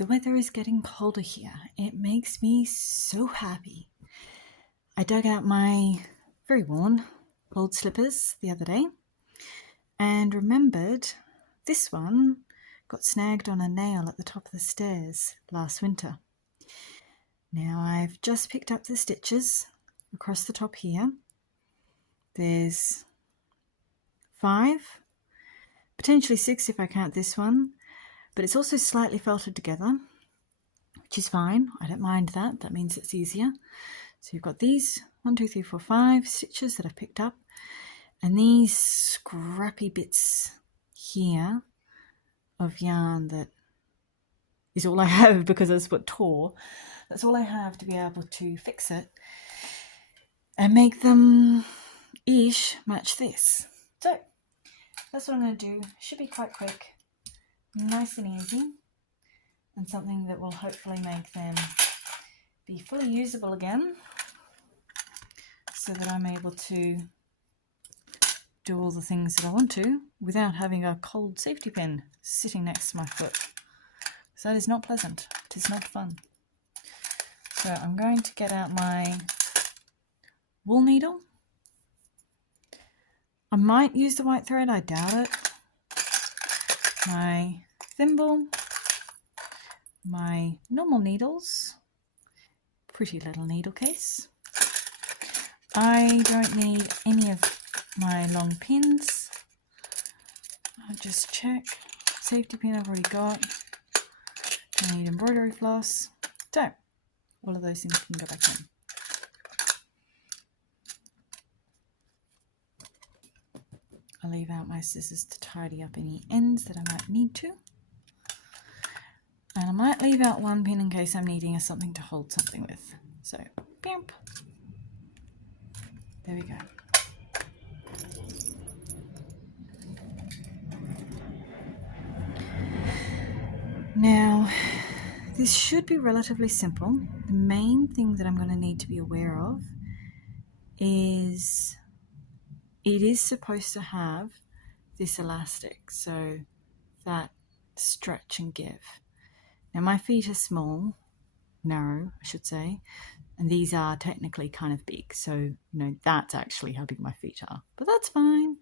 The weather is getting colder here. It makes me so happy. I dug out my very worn old slippers the other day and remembered this one got snagged on a nail at the top of the stairs last winter. Now I've just picked up the stitches across the top here. There's 5, potentially 6 if I count this one, but it's also slightly felted together, which is fine. I don't mind that. That means it's easier. So you've got these 1, 2, 3, 4, 5 stitches that I've picked up, and these scrappy bits here of yarn that is all I have because that's what tore. That's all I have to be able to fix it and make them ish match this. So that's what I'm going to do. Should be quite quick, nice and easy, and something that will hopefully make them be fully usable again so that I'm able to do all the things that I want to without having a cold safety pin sitting next to my foot. So that is not pleasant. It is not fun. So I'm going to get out my wool needle. I might use the white thread, I doubt it. My thimble, my normal needles, pretty little needle case. I don't need any of my long pins. I'll just check. Safety pin I've already got. I need embroidery floss. So all of those things can go back in. I'll leave out my scissors to tidy up any ends that I might need to. And I might leave out one pin in case I'm needing something to hold something with. So, bam. There we go. Now, this should be relatively simple. The main thing that I'm going to need to be aware of is it is supposed to have this elastic, so that stretch and give. Now my feet are small, narrow I should say, and these are technically kind of big, so that's actually how big my feet are, but that's fine.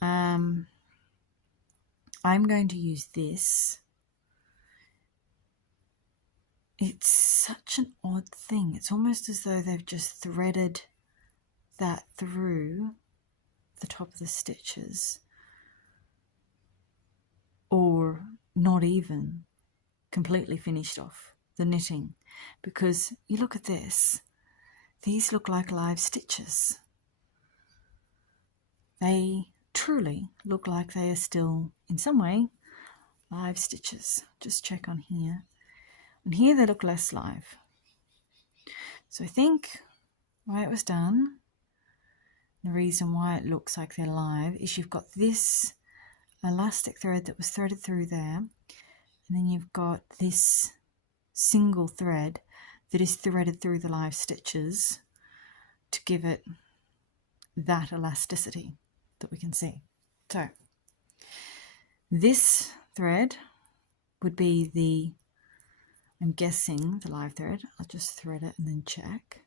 I'm going to use this. It's such an odd thing. It's almost as though they've just threaded that through the top of the stitches, or not even completely finished off the knitting, because you look at this, these look like live stitches. They truly look like they are still in some way live stitches. Just check on here, and here they look less live. So I think why it was done, the reason why it looks like they're live, is you've got this elastic thread that was threaded through there, and then you've got this single thread that is threaded through the live stitches to give it that elasticity that we can see. So this thread would be the, I'm guessing, the live thread. I'll just thread it and then check.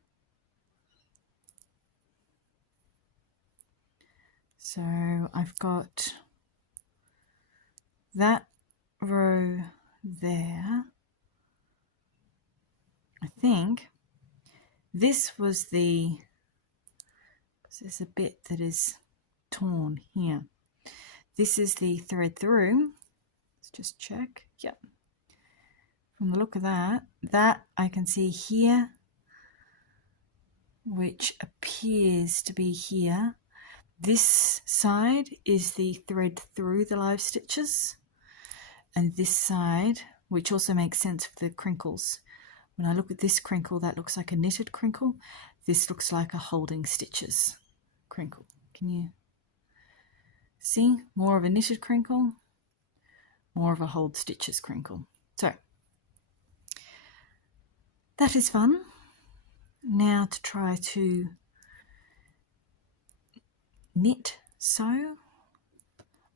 So I've got that row there. I think this was the, there's a bit that is torn here. This is the thread through. Let's just check. Yep. From the look of that I can see here, which appears to be here. This side is the thread through the live stitches, and this side, which also makes sense for the crinkles. When I look at this crinkle, that looks like a knitted crinkle. This looks like a holding stitches crinkle. Can you see? More of a knitted crinkle, more of a hold stitches crinkle. So that is fun. Now to try to knit. So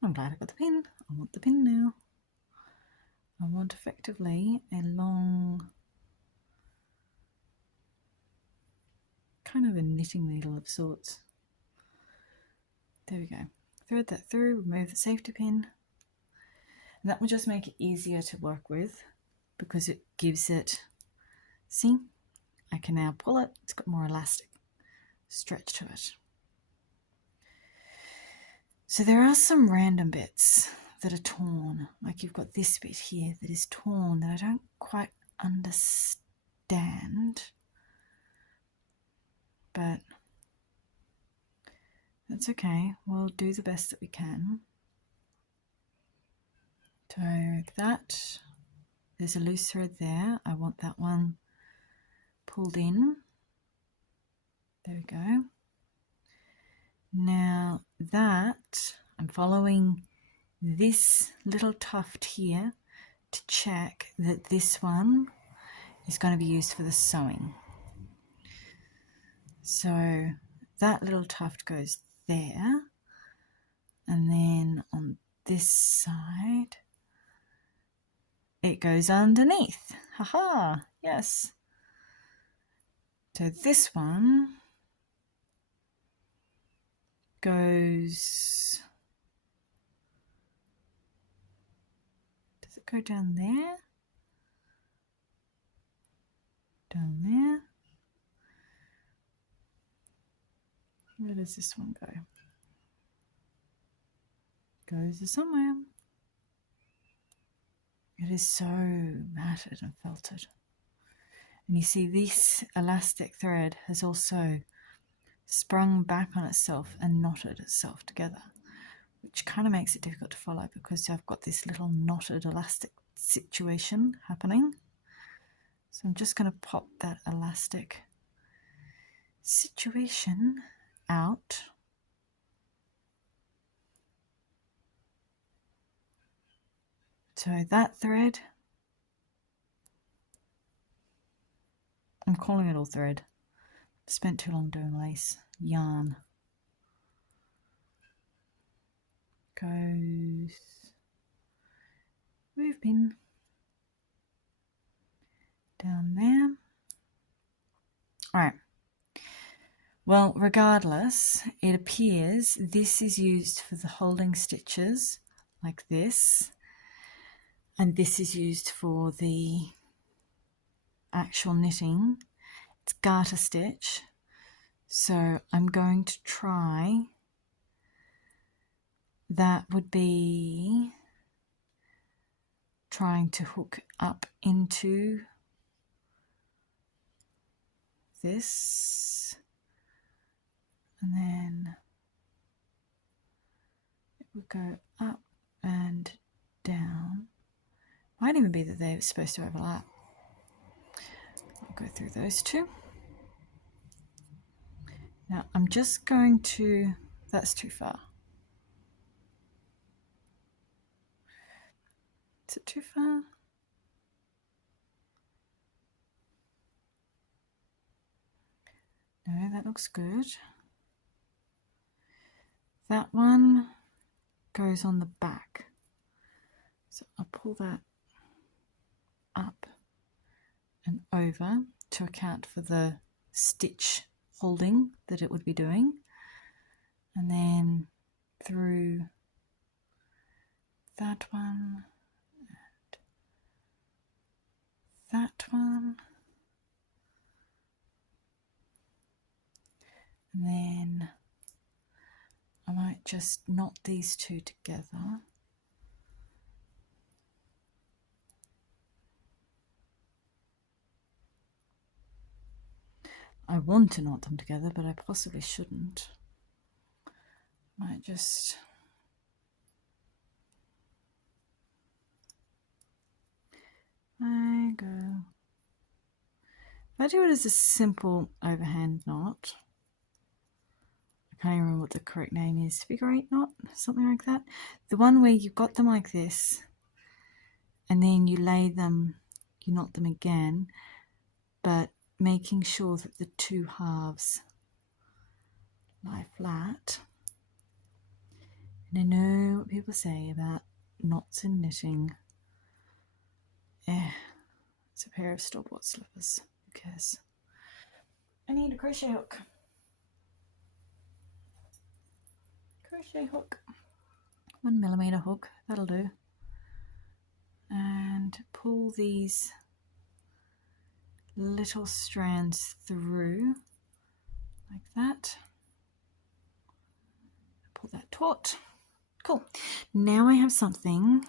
I'm glad I got the pin. I want the pin now. I want effectively a long, kind of a knitting needle of sorts. There we go. Thread that through, remove the safety pin. And that will just make it easier to work with because it gives it, see, I can now pull it, it's got more elastic stretch to it. So there are some random bits that are torn, like you've got this bit here that is torn that I don't quite understand, but that's okay, we'll do the best that we can. So that, there's a loose thread there, I want that one pulled in. There we go. Now that, I'm following this little tuft here to check that this one is going to be used for the sewing. So that little tuft goes there, and then on this side it goes underneath. Haha, yes. So this one goes, does it go down there? Down there? Where does this one go? Goes to somewhere. It is so matted and felted. And you see this elastic thread has also sprung back on itself and knotted itself together, which kind of makes it difficult to follow because I've got this little knotted elastic situation happening. So I'm just going to pop that elastic situation out. So that thread, I'm calling it all thread. Spent too long doing lace. Yarn. Goes, move in. Down there. Alright. Well, regardless, it appears this is used for the holding stitches, like this. And this is used for the actual knitting. It's garter stitch. So I'm going to try, that would be trying to hook up into this, and then it will go up and down. Might even be that they're supposed to overlap. I'll go through those two. Now I'm just going to, that's too far. Is it too far? No, that looks good. That one goes on the back. So I'll pull that up and over to account for the stitch holding that it would be doing. And then through that one and that one. And then I might just knot these two together. I want to knot them together, but I possibly shouldn't. Might just there you go. If I do it as a simple overhand knot, I can't even remember what the correct name is, figure eight knot, something like that. The one where you've got them like this, and then you lay them, you knot them again, but making sure that the two halves lie flat. And I know what people say about knots in knitting. it's a pair of store-bought slippers. Who cares? I need a crochet hook. Crochet hook. 1mm hook, that'll do. And pull these little strands through like that. Pull that taut. Cool. Now I have something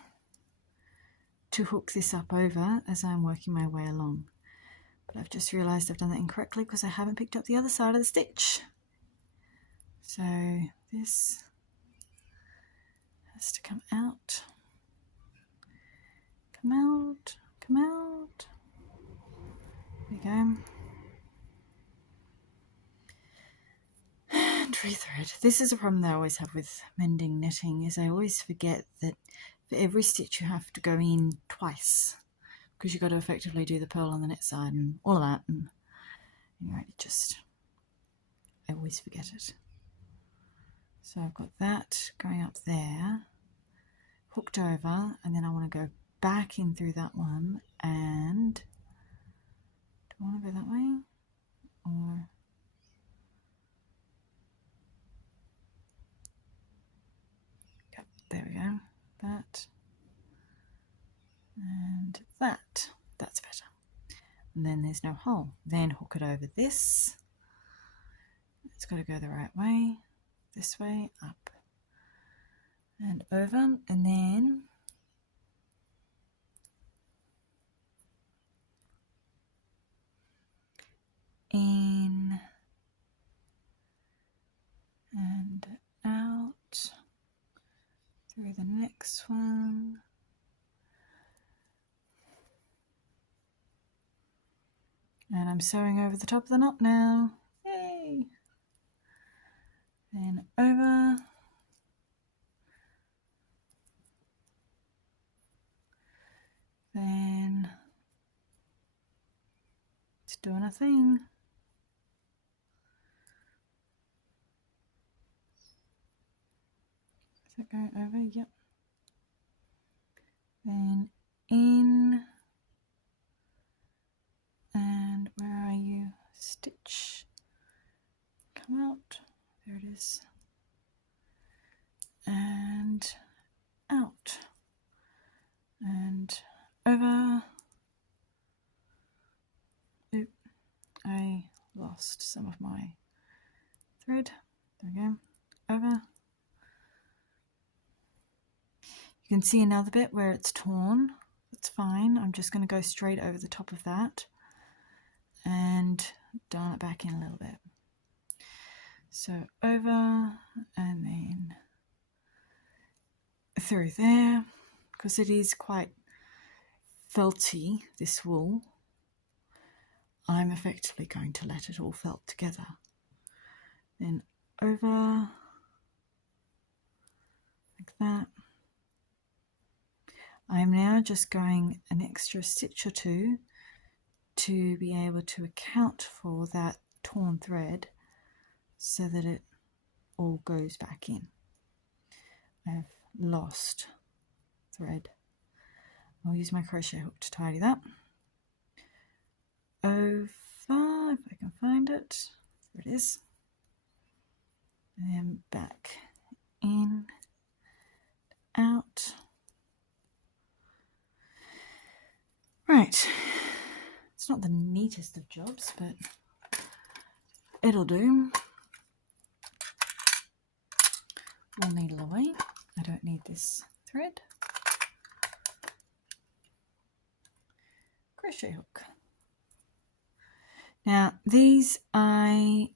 to hook this up over as I'm working my way along. But I've just realised I've done that incorrectly because I haven't picked up the other side of the stitch. So this has to come out. Come out, come out. There we go. And rethread. This is a problem that I always have with mending knitting, is I always forget that for every stitch you have to go in twice, because you've got to effectively do the purl on the knit side and all of that. And anyway, I always forget it. So I've got that going up there, hooked over, and then I want to go back in through that one. And do I want to go that way? Or yep, there we go. That and that. That's better. And then there's no hole. Then hook it over this. It's got to go the right way. This way, up and over, and then in and out through the next one. And I'm sewing over the top of the knot now. Yay! Then over. Then it's doing a thing. Is that going over? Yep. Then in. And where are you? Stitch. Come out. There it is. And out. And over. Oop. I lost some of my thread. There we go. Over. You can see another bit where it's torn. That's fine. I'm just going to go straight over the top of that and darn it back in a little bit. So over and then through there, because it is quite felty, this wool, I'm effectively going to let it all felt together. Then over like that. I'm now just going an extra stitch or two to be able to account for that torn thread so that it all goes back in. I've lost thread. I'll use my crochet hook to tidy that. Over, if I can find it, there it is. And then back in, out. Right, it's not the neatest of jobs, but it'll do. Wool needle away. I don't need this thread. Crochet hook. Now these, I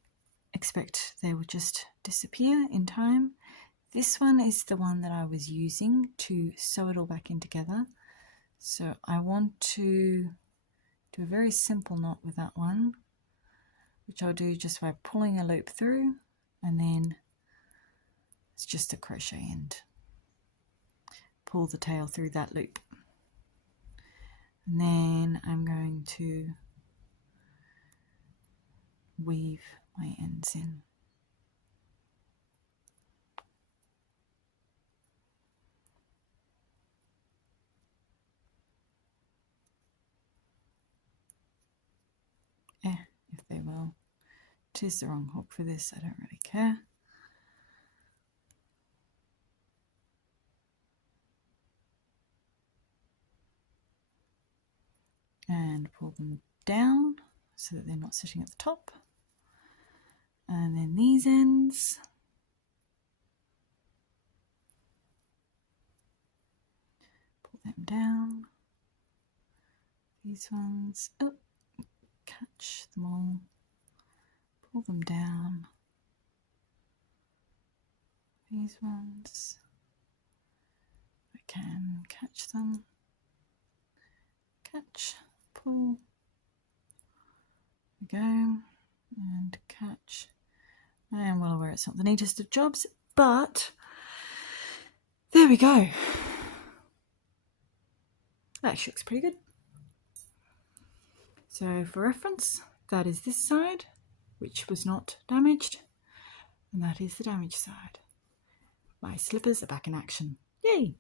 expect they will just disappear in time. This one is the one that I was using to sew it all back in together. So I want to do a very simple knot with that one, which I'll do just by pulling a loop through, and then it's just a crochet end. Pull the tail through that loop. And then I'm going to weave my ends in. well, it is the wrong hook for this, I don't really care. And pull them down so that they're not sitting at the top. And then these ends, pull them down. These ones, oh, catch them all, pull them down. These ones, I can catch them, catch, pull, there we go, and catch. I am well aware it's not the neatest of jobs, but there we go. That actually looks pretty good. So for reference, that is this side, which was not damaged, and that is the damaged side. My slippers are back in action. Yay!